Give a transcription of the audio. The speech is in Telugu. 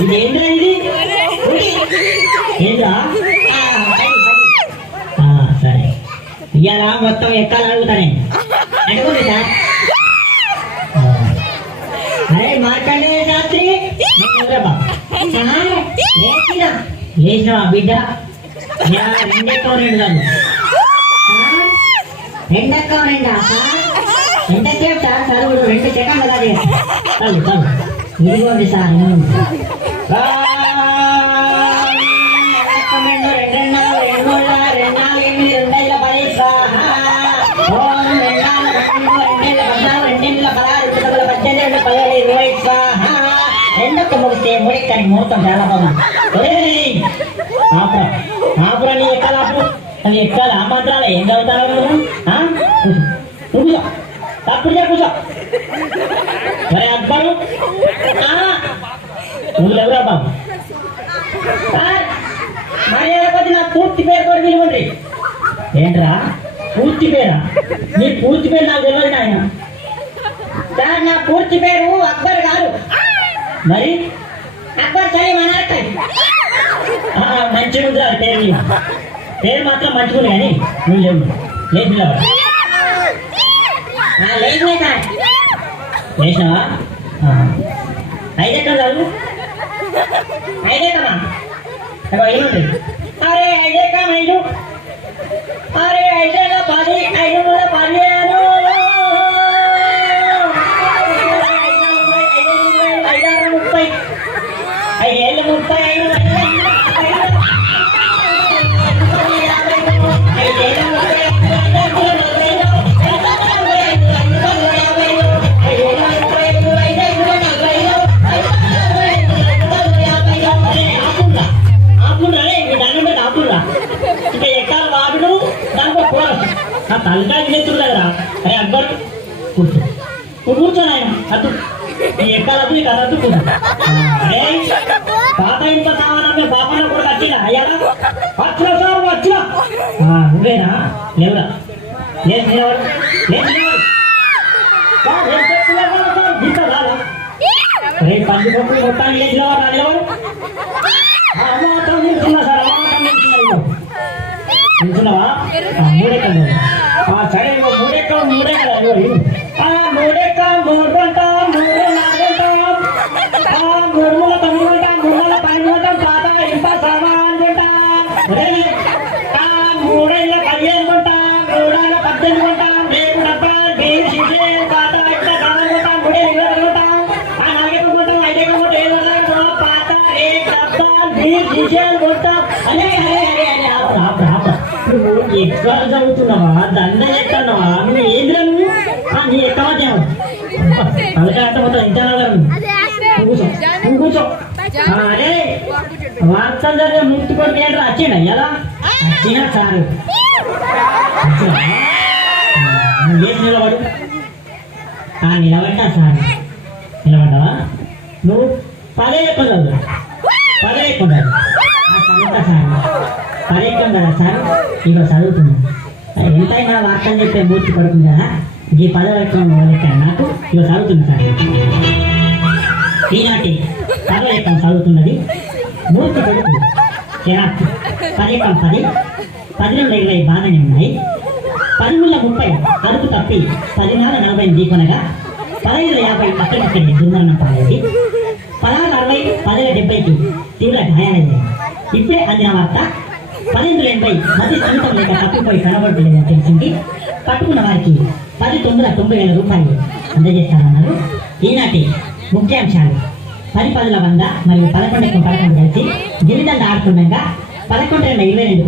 ఇదేంద్రా ఇది ఏంద్రా సరే ఇవాళ మొత్తం ఎక్కాలి అడుగుతానే అనుకోండి సార్. అరే మార్కండే శాస్త్రి లేచినవా బిడ్డ? రెండెక్కవ రెండు కాదు రెండెక్కవ రెండా ఎంతసేపు సార్ చదువుడు 2 సెకండ్లు కాదు చదువు చదువు ఇదిగోండి సార్ రెండొక్క ముగిస్తే ముడిక్కని ముహూర్తం చాలా బాగుంది. ఆపురా నీ ఎక్కాలి ఆపు నీ ఎక్కాలి ఆ మాత్రాలు ఏం చదువుతావు కూర్చో తప్పుడు కూర్చో. మరి అక్బరు నువ్వులెవరా బాబు మరి కొద్ది నా పూర్తి పేరు కూడా పిలువండి. ఏంట్రా పూర్తి పేరా? నీ పూర్తి పేరు నాకు తెలియదు నాయన. సార్ నా పూర్తి పేరు అక్బర్ గారు. మరి అక్బర్ సలీం అనార్కలి. మంచిగా ఉంది పేరు పేరు మాత్రం మంచిగా కానీ నువ్వు లేవు లేదు లేదులే సార్ లేచినావా? ఐదెక్కడ చదువు ఐదేకమా ఏముంది? అరే ఐదేకం 5 అరే 5 10 5 10 తలకాయ చేతుడు కదరా. అరే అక్బర్ కూర్చో కూర్చోను ఆయన అద్దు నీ ఎక్కాలద్దు నీకు అదద్దు కూర్చో. అరే పాప ఇంత సామానంగా పాపన కూడా వచ్చినా అయ్యా వచ్చినా సార్ వచ్చినా నువ్వేనా లేవురా లేదు నిలబడు లేదు నిలబడు అరే పంది పప్పులు మొత్తానికి లేదు నిలబడు నిలబడు అమ్మాతం నిలుచున్నా సార్ అమ్మాతం నిలుచున్నావా? మూడెక్కలు సరే మూడెక్క మూడే కదా మూడెక్క 3 గంట 3 4 గంట 3 9 గంట 3 12 గంట పాత ఇంత సామాన్ గంట 3 15 గంట 3 18 గంట మేము డబ్బాలు బీరు సిడ్లే పాత ఇంత సామాన్ గంట 3 20 గంట 4 గంట 5 గంట 7 గంట పాత డబ్బాలు బీరు సిడ్లు గంట అనే ఎక్కడ చదువుతున్నావా? దండ ఎక్కడున్నావా? నువ్వు ఏంద్రా నువ్వు నీ ఎక్కవా తలకాయ మొత్తం ఇంత కూర్చో. అరే వార్తలు జరిగే ముక్తి కొడుకు ఏంట్రా వచ్చిండ ఎలా వచ్చినా చాలు లేచి నిలబడు. నిలబడ్డా సార్ నిలబడ్డావా? నువ్వు 10 ఎక్కువ చదువు 10 ఎక్కువ చదువుతా సార్ 10 ఎక్కువ కదా సార్ ఇక చదువుతున్నా ఎంతైనా వార్తలు చెప్పే మూర్తి పడుతుంది కదా ఈ 10 ఎక్కువ నాకు ఇక చదువుతుంది సార్. ఈనాటి 10 ఎక్కువ చదువుతున్నది మూర్తి కొడుకు 10 ఎక్కువ 10 10 బాగానే ఉన్నాయి. 10 30 అదుపు తప్పి 14 40 దీపనగా 15 50 అక్కడిక్కడి దుర్మరణం పాలేది. 16 60 10 70కి తీవ్ర గాయాలయ్యాయి. ఇప్పుడే అందిన వార్త 15 80 మధ్య జీవితం లేక తప్పిపోయి కనబడలేదని తెలిసింది. పట్టుకున్న వారికి 10,90,000 రూపాయలు అందజేస్తారన్నారు. ఈనాటి ముఖ్యాంశాలు 10 10ల 100 మరియు 11 11 కలిసి జీవితాన్ని ఆడుతుండగా 11 22